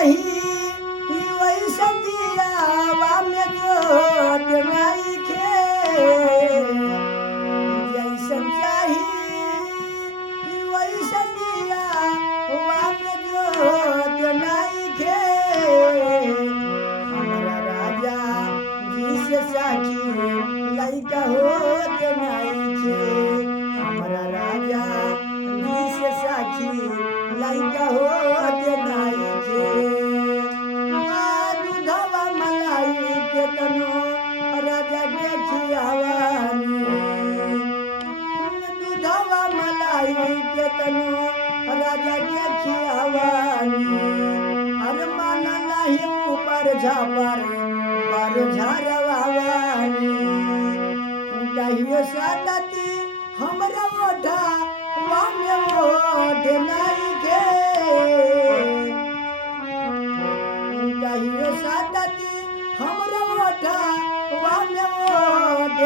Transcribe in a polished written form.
चाही वैसन दियावा में जोत नइखे जैसन चाही वैसन दियावा में जोत नइखे हमरा राजा जी से साखी लइका होत नइखे हमरा राजा जी से साखी लइका होत नइखे दूधवा मलाई के तनो राजा के खियावानी दूधवा मलाई के तनो राजा के खियावानी अरे मन नाही ऊपर झापर बार झारवानी कहियो सादती हमरा ओढ़ा वामे ओढ़ नइखे कहियो सादती हमरा ओढ़ा वामे ओढ़